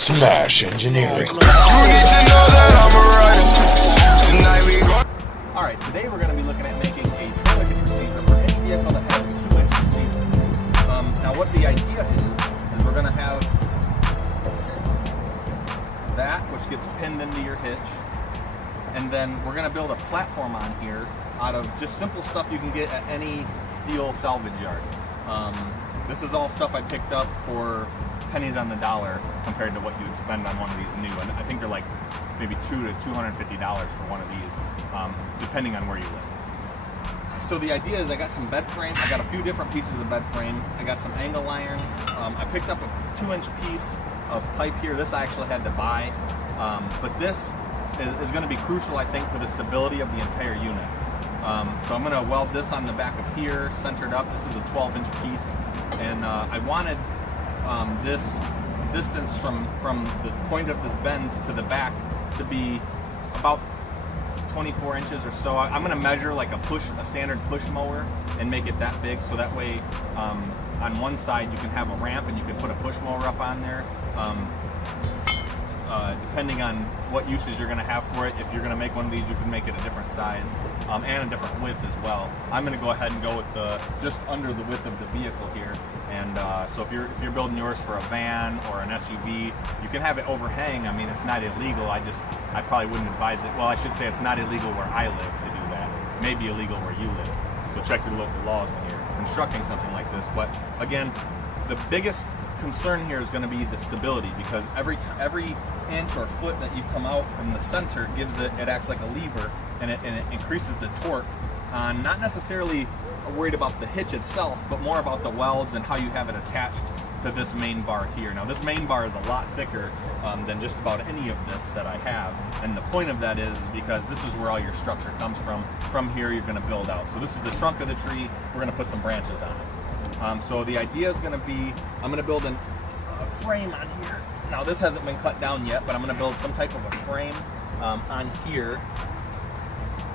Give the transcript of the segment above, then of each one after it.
Smash Engineering. Alright, today we're going to be looking at making a trailer hitch receiver for any vehicle that has a 2-inch receiver. Now what the idea is we're going to have that, which gets pinned into your hitch, and then we're going to build a platform on here out of just simple stuff you can get at any steel salvage yard. This is all stuff I picked up for pennies on the dollar compared to what you would spend on one of these new, and I think they're like maybe $200 to $250 for one of these, depending on where you live. So the idea is I got some bed frame, I got a few different pieces of bed frame, I got some angle iron, I picked up a 2-inch piece of pipe here. This I actually had to buy, but this is going to be crucial, I think, to the stability of the entire unit. So I'm going to weld this on the back of here, centered up. This is a 12-inch piece, and I wanted this distance from the point of this bend to the back to be about 24 inches or so. I'm going to measure like a standard push mower and make it that big, so that way on one side you can have a ramp and you can put a push mower up on there. Depending on what uses you're going to have for it, if you're going to make one of these, you can make it a different size and a different width as well. I'm going to go ahead and go with just under the width of the vehicle here. And so if you're building yours for a van or an SUV, you can have it overhang. I mean, it's not illegal. I probably wouldn't advise it. Well, I should say it's not illegal where I live to do that. It may be illegal where you live. So check your local laws when you're constructing something like this. But again, the biggest concern here is going to be the stability, because every inch or foot that you come out from the center it acts like a lever, and it increases the torque. Not necessarily worried about the hitch itself, but more about the welds and how you have it attached to this main bar here. Now this main bar is a lot thicker than just about any of this that I have, and the point of that is because this is where all your structure comes from. From here you're going to build out. So this is the trunk of the tree. We're going to put some branches on it. So the idea is going to be, I'm going to build a frame on here. Now this hasn't been cut down yet, but I'm going to build some type of a frame on here.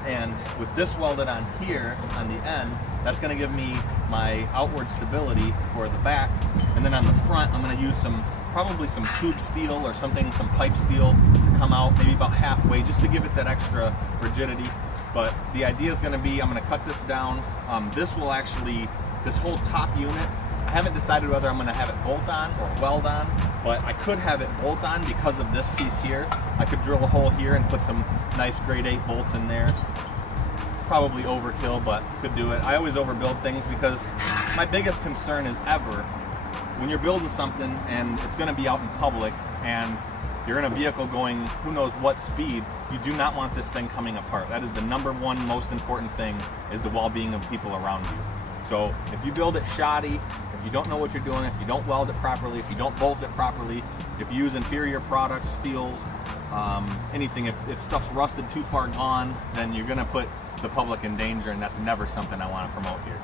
And with this welded on here on the end, that's going to give me my outward stability for the back. And then on the front, I'm going to use probably some tube steel or something, some pipe steel to come out maybe about halfway, just to give it that extra rigidity. But the idea is going to be, I'm going to cut this down. This whole top unit, I haven't decided whether I'm going to have it bolt on or weld on, but I could have it bolt on because of this piece here. I could drill a hole here and put some nice grade 8 bolts in there. Probably overkill, but could do it. I always overbuild things because my biggest concern is ever when you're building something and it's going to be out in public and you're in a vehicle going who knows what speed, you do not want this thing coming apart. That is the #1 most important thing, is the well-being of people around you. So if you build it shoddy, if you don't know what you're doing, if you don't weld it properly, if you don't bolt it properly, if you use inferior products, steels, anything, if stuff's rusted too far gone, then you're going to put the public in danger, and that's never something I want to promote here.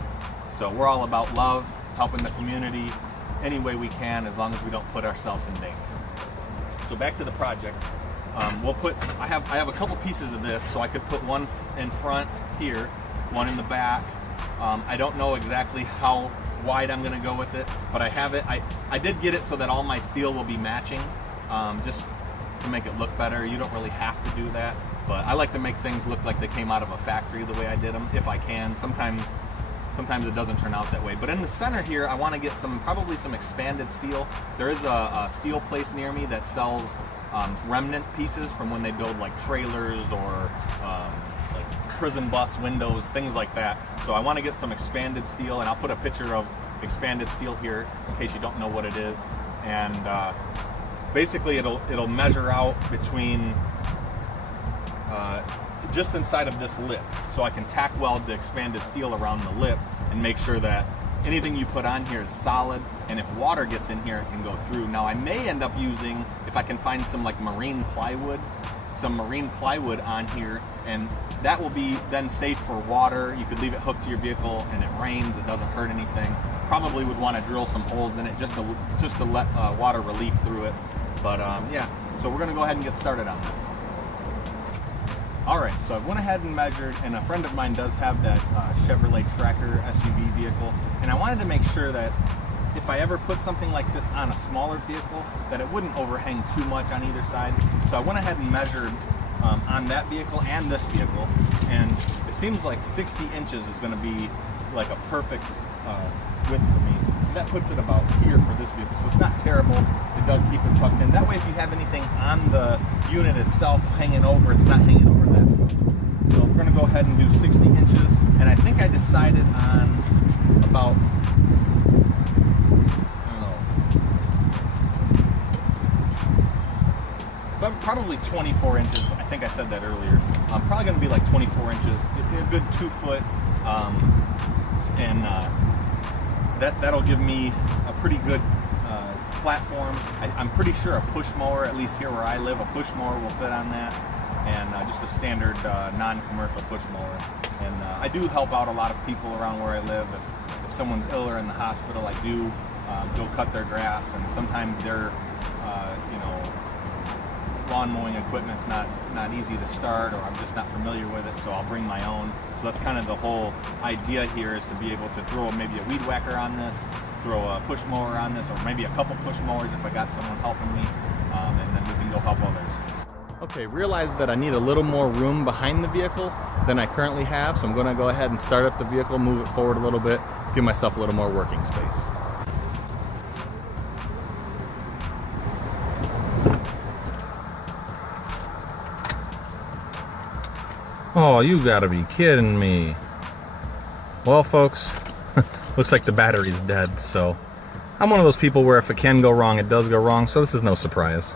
So we're all about love, helping the community any way we can, as long as we don't put ourselves in danger. So back to the project. I have a couple pieces of this, so I could put one in front here, one in the back. I don't know exactly how wide I'm going to go with it, but I have it. I did get it so that all my steel will be matching, just to make it look better. You don't really have to do that, but I like to make things look like they came out of a factory the way I did them, if I can. Sometimes it doesn't turn out that way. But in the center here, I want to get probably some expanded steel. There is a steel place near me that sells remnant pieces from when they build like trailers or like prison bus windows, things like that. So I want to get some expanded steel, and I'll put a picture of expanded steel here in case you don't know what it is. And basically it'll measure out between just inside of this lip, so I can tack weld the expanded steel around the lip and make sure that anything you put on here is solid, and if water gets in here, it can go through. Now I may end up using, if I can find some like marine plywood on here, and that will be then safe for water. You could leave it hooked to your vehicle and it rains, it doesn't hurt anything. Probably would want to drill some holes in it just to let water relief through it. But yeah, so we're gonna go ahead and get started on this. Alright, so I've went ahead and measured, and a friend of mine does have that Chevrolet Tracker SUV vehicle, and I wanted to make sure that if I ever put something like this on a smaller vehicle, that it wouldn't overhang too much on either side. So I went ahead and measured on that vehicle and this vehicle, and it seems like 60 inches is going to be like a perfect width for me. And that puts it about here for this vehicle, so it's not terrible. It does keep it tucked in. That way, if you have anything on the unit itself hanging over, it's not hanging over that far. So we're going to go ahead and do 60 inches, and I think I decided on about, probably 24 inches. I think I said that earlier. Probably going to be like 24 inches, a good 2 foot, and that'll give me a pretty good platform. I'm pretty sure a push mower, at least here where I live, a push mower will fit on that, and just a standard non-commercial push mower. And I do help out a lot of people around where I live. If someone's ill or in the hospital, I do go cut their grass, and sometimes their lawn mowing equipment's not easy to start, or I'm just not familiar with it, so I'll bring my own. So that's kind of the whole idea here, is to be able to throw maybe a weed whacker on this, throw a push mower on this, or maybe a couple push mowers if I got someone helping me, and then we can go help others. Okay, realize that I need a little more room behind the vehicle than I currently have, so I'm going to go ahead and start up the vehicle, move it forward a little bit, give myself a little more working space. Oh, you gotta be kidding me. Well, folks, looks like the battery's dead, so I'm one of those people where if it can go wrong, it does go wrong, so this is no surprise.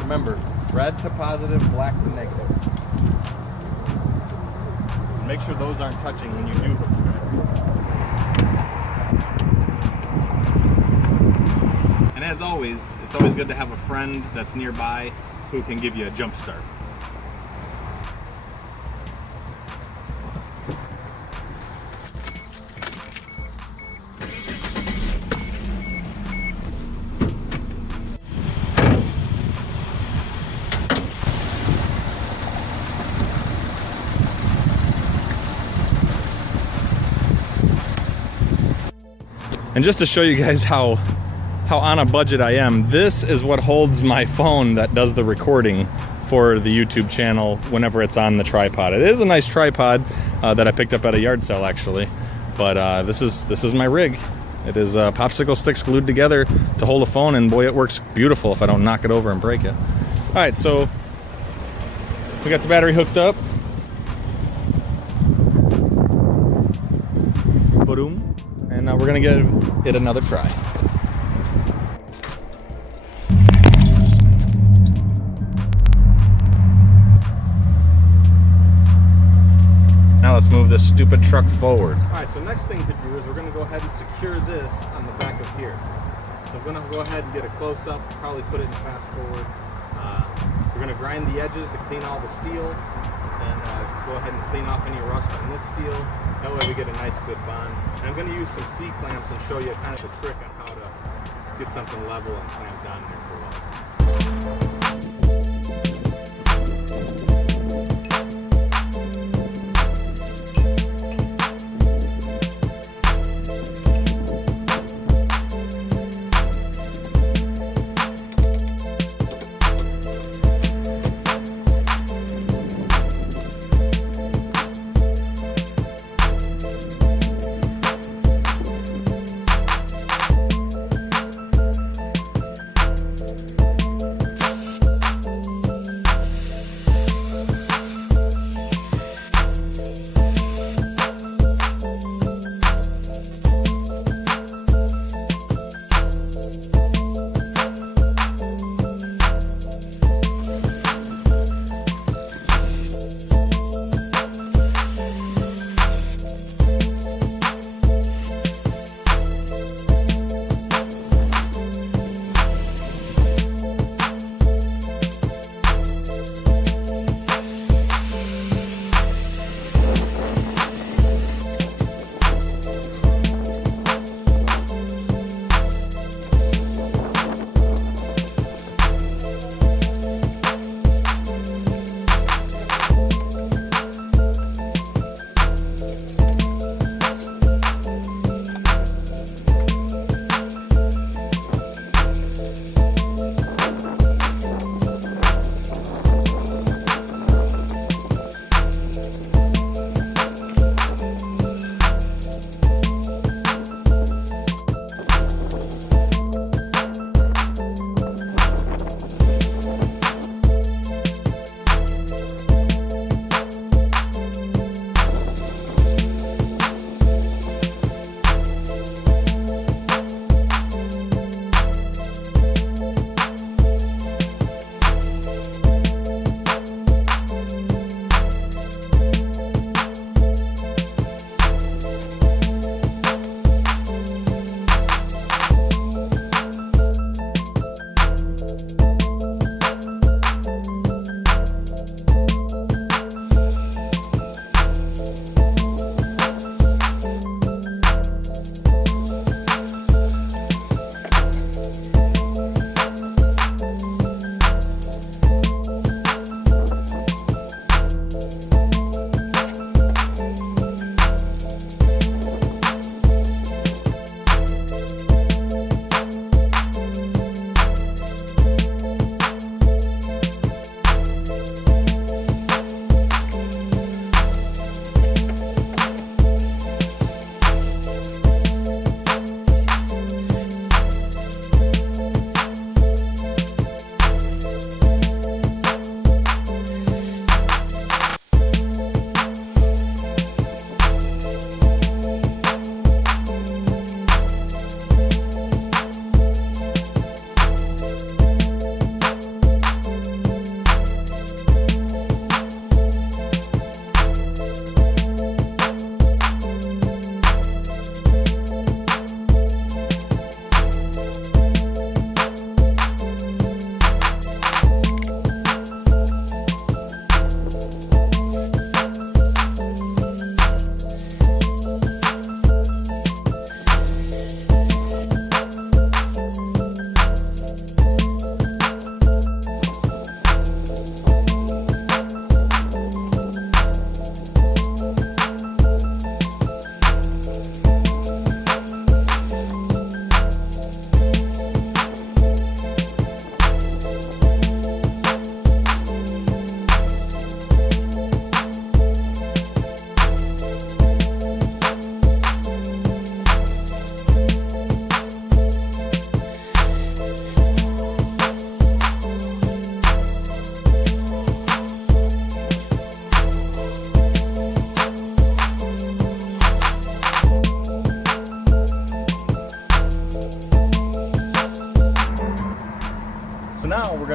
Remember, red to positive, black to negative. And make sure those aren't touching when you do hook the battery. And as always, it's always good to have a friend that's nearby who can give you a jump start. And just to show you guys how on a budget I am, this is what holds my phone that does the recording for the YouTube channel whenever it's on the tripod. It is a nice tripod that I picked up at a yard sale, actually, but this is my rig. It is popsicle sticks glued together to hold a phone, and boy, it works beautiful if I don't knock it over and break it. All right, so we got the battery hooked up. Boom. And now we're gonna give it another try. Now let's move this stupid truck forward. All right, so next thing to do is we're gonna go ahead and secure this on the back of here. So I'm gonna go ahead and get a close up, probably put it in fast forward. We're gonna grind the edges to clean all the steel, and go ahead and clean off any rust on this steel. That way we get a nice good bond. And I'm going to use some C-clamps and show you kind of a trick on how to get something level and clamped down there for a while.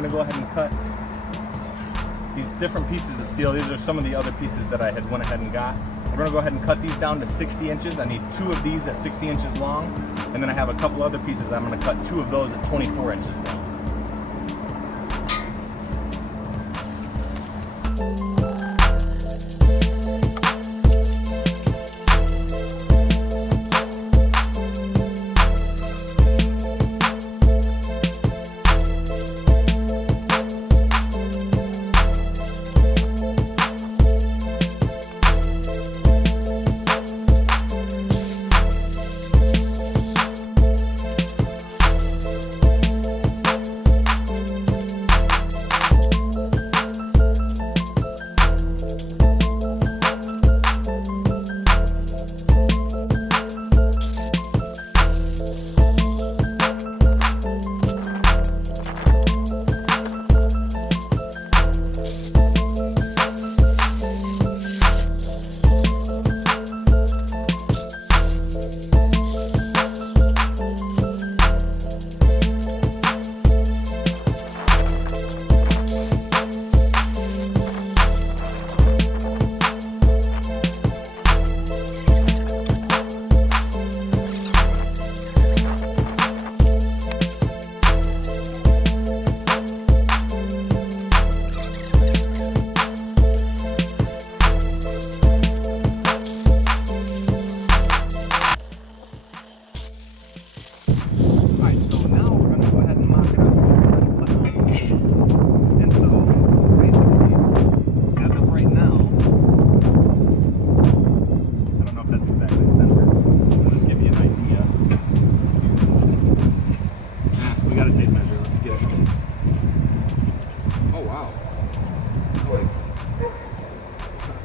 going to go ahead and cut these different pieces of steel. These are some of the other pieces that I had went ahead and got. We're going to go ahead and cut these down to 60 inches. I need 2 of these at 60 inches long, and then I have a couple other pieces. I'm going to cut 2 of those at 24 inches long.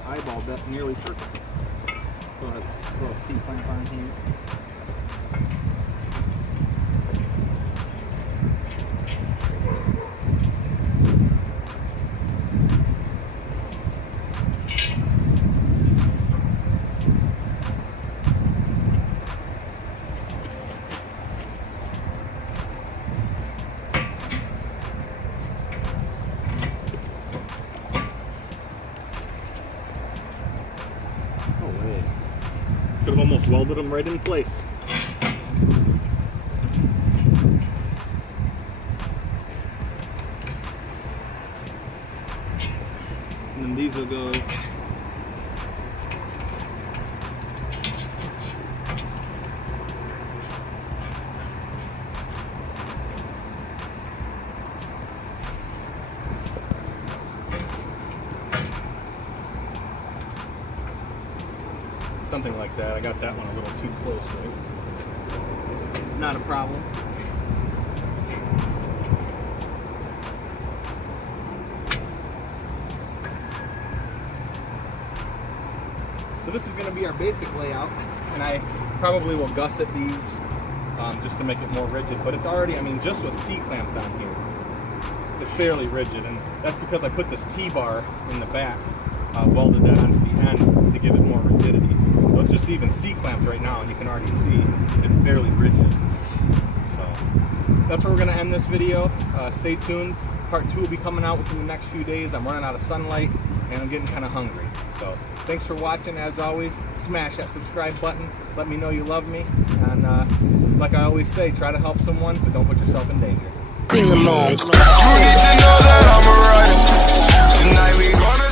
Eyeballed that nearly perfect. So let's throw a C-clamp on here. Could have almost welded them right in place. And then these will go something like that. I got that one a little too close, right? Not a problem. So this is going to be our basic layout, and I probably will gusset these just to make it more rigid, but it's already, I mean, just with C-clamps on here, it's fairly rigid, and that's because I put this T-bar in the back, welded that onto the end to give it more rigidity. So it's just even C-clamped right now, and you can already see it's fairly rigid. So that's where we're going to end this video. Stay tuned. Part 2 will be coming out within the next few days. I'm running out of sunlight, and I'm getting kind of hungry. So thanks for watching. As always, smash that subscribe button. Let me know you love me. And like I always say, try to help someone, but don't put yourself in danger. Sing along. You need to know that I'm a rider. Tonight we gonna